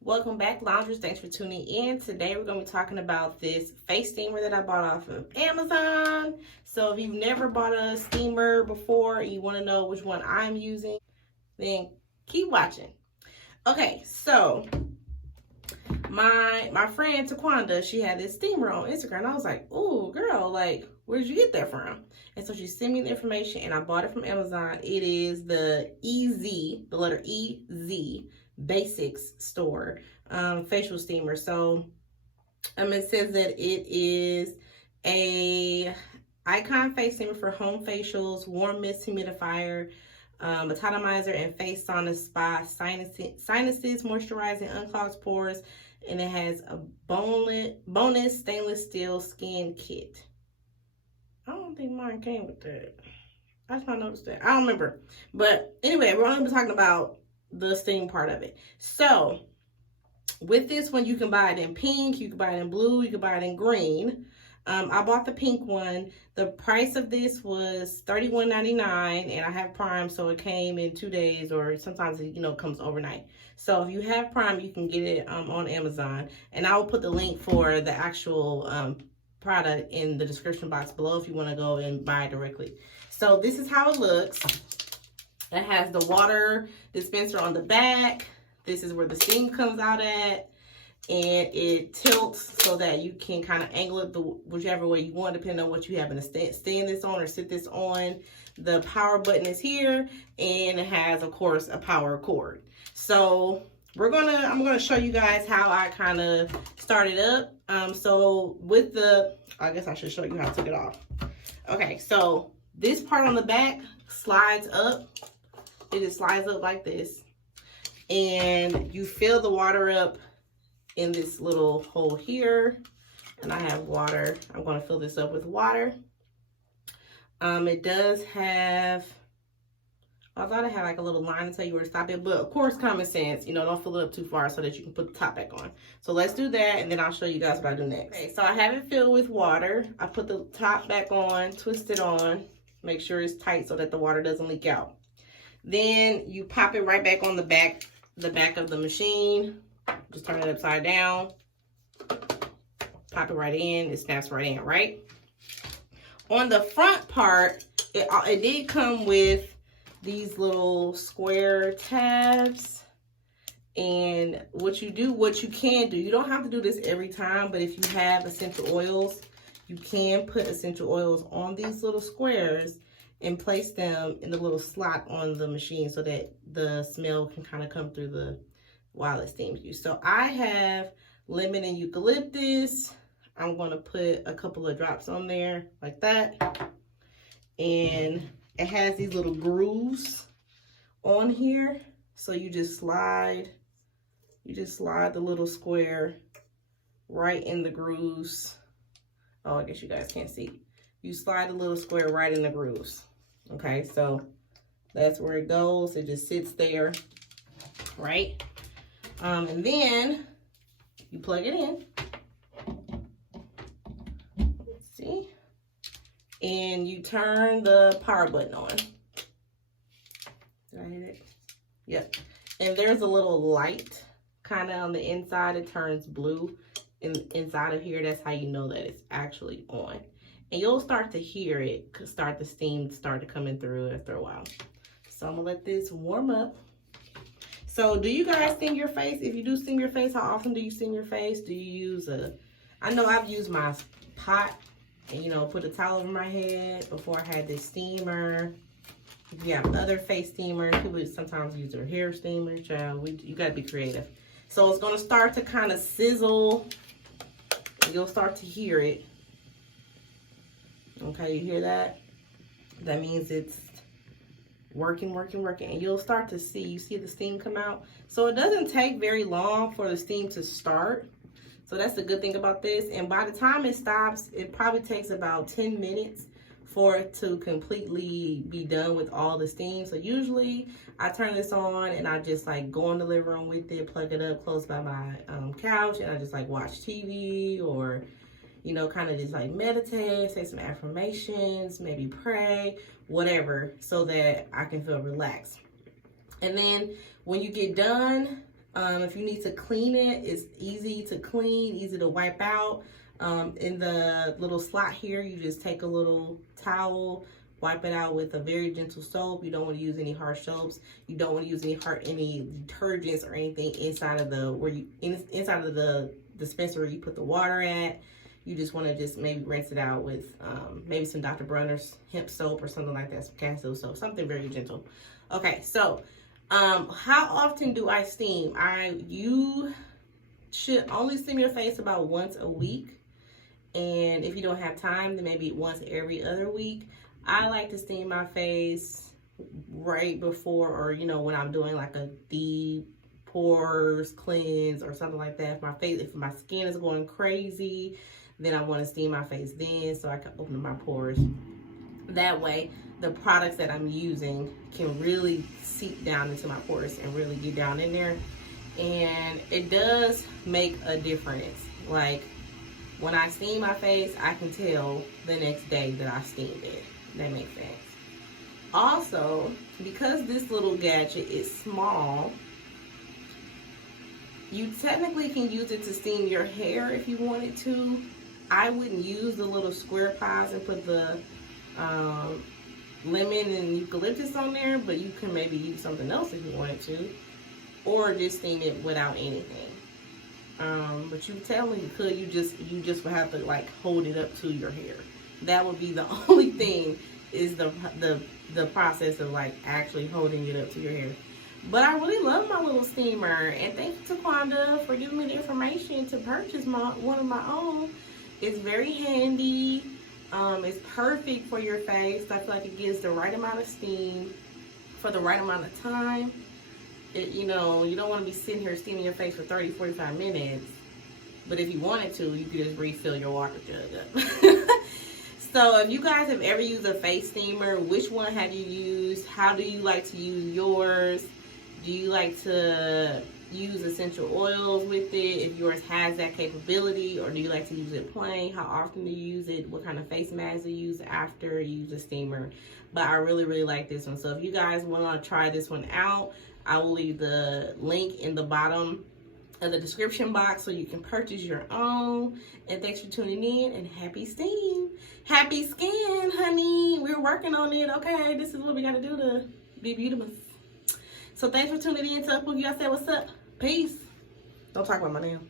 Welcome back, loungers. Thanks for tuning in. Today we're going to be talking about this face steamer that I bought off of Amazon. So if you've never bought a steamer before and you want to know which one I'm using, then keep watching. Okay, so my friend Taquanda, she had this steamer on Instagram. I was like, "Ooh, girl, like, where did you get that from?" And so she sent me the information, and I bought it from Amazon. It is the the letter EZBasics store facial steamer. So it says that it is a icon face steamer for home facials, warm mist humidifier, atomizer, and face sauna spa, sinuses, moisturizing, unclogs pores, and it has a bonus stainless steel skin kit. I don't think mine came with that. I just not noticed that. I don't remember. But anyway, we're only talking about the steam part of it. So with this one, you can buy it in pink, you can buy it in blue, you can buy it in green. I bought the pink one. The price of this was $31.99, and I have Prime, so it came in 2 days, or sometimes it comes overnight. So if you have Prime, you can get it on Amazon, and I will put the link for the actual product in the description box below if you want to go and buy it directly. So this is how it looks. It has the water dispenser on the back. This is where the steam comes out at, and it tilts so that you can kind of angle it whichever way you want, depending on what you happen to stand this on or sit this on. The power button is here, and it has, of course, a power cord. So I'm gonna show you guys how I kind of started up. So with I guess I should show you how I took it off. Okay, so this part on the back slides up. It just slides up like this. And you fill the water up in this little hole here. And I have water. I'm going to fill this up with water. It does have, I thought it had like a little line to tell you where to stop it. But of course, common sense, don't fill it up too far so that you can put the top back on. So let's do that, and then I'll show you guys what I do next. Okay, so I have it filled with water. I put the top back on, twist it on, make sure it's tight so that the water doesn't leak out. Then you pop it right back on the back of the machine. Just turn it upside down. Pop it right in. It snaps right in, right? On the front part, it did come with these little square tabs. And what you can do, you don't have to do this every time, but if you have essential oils, you can put essential oils on these little squares and place them in the little slot on the machine so that the smell can kind of come through while it steams you. So I have lemon and eucalyptus. I'm going to put a couple of drops on there like that. And it has these little grooves on here. So you just slide the little square right in the grooves. Oh, I guess you guys can't see. You slide the little square right in the grooves. Okay, so that's where it goes. It just sits there, right? And then you plug it in. Let's see. And you turn the power button on. Did I hit it? Yep. And there's a little light kind of on the inside. It turns blue inside of here. That's how you know that it's actually on. And you'll start to hear it, the steam start to come in through after a while. So I'm gonna let this warm up. So do you guys steam your face? If you do steam your face, how often do you steam your face? Do you use I know I've used my pot and put a towel over my head before I had this steamer. If you have other face steamers, people sometimes use their hair steamer. Child, you gotta be creative. So it's gonna start to kind of sizzle. And you'll start to hear it. Okay, you hear that? That means it's working, and you'll start to see the steam come out. So it doesn't take very long for the steam to start. So that's the good thing about this. And by the time it stops, it probably takes about 10 minutes for it to completely be done with all the steam. So usually I turn this on and I just like go in the living room with it, plug it up close by my couch, and I just like watch TV or kind of just like meditate, say some affirmations, maybe pray, whatever, so that I can feel relaxed. And then when you get done, If you need to clean it, it's easy to clean, easy to wipe out. In the little slot here, you just take a little towel, wipe it out with a very gentle soap. You don't want to use any harsh soaps. You don't want to use any detergents or anything inside of the inside of the dispenser where you put the water at. You just want to just maybe rinse it out with maybe some Dr. Bronner's hemp soap or something like that, some castle soap, something very gentle. Okay, so how often do I steam? You should only steam your face about once a week. And if you don't have time, then maybe once every other week. I like to steam my face right before, or when I'm doing like a deep pores cleanse or something like that. If my skin is going crazy, then I want to steam my face then, so I can open my pores. That way, the products that I'm using can really seep down into my pores and really get down in there. And it does make a difference. Like, when I steam my face, I can tell the next day that I steamed it. That makes sense. Also, because this little gadget is small, you technically can use it to steam your hair if you wanted to. I wouldn't use the little square pies and put the lemon and eucalyptus on there, but you can maybe use something else if you wanted to, or just steam it without anything. But you tell me you could, you just would have to like hold it up to your hair. That would be the only thing, is the process of like actually holding it up to your hair. But I really love my little steamer, and thank you to Quanda for giving me the information to purchase one of my own. It's very handy. It's perfect for your face. I feel like it gives the right amount of steam for the right amount of time. You don't want to be sitting here steaming your face for 30-45 minutes. But if you wanted to, you could just refill your water jug up. So if you guys have ever used a face steamer, which one have you used? How do you like to use yours? Do you like to use essential oils with it if yours has that capability, or do you like to use it plain? How often do you use it? What kind of face mask do you use after you use a steamer? But I really, really like this one. So if you guys want to try this one out, I will leave the link in the bottom of the description box so you can purchase your own. And thanks for tuning in, and happy steam. Happy skin, honey. We're working on it, okay? This is what we got to do to be beautiful. So thanks for tuning in. Tell people you guys say what's up. Peace. Don't talk about my name.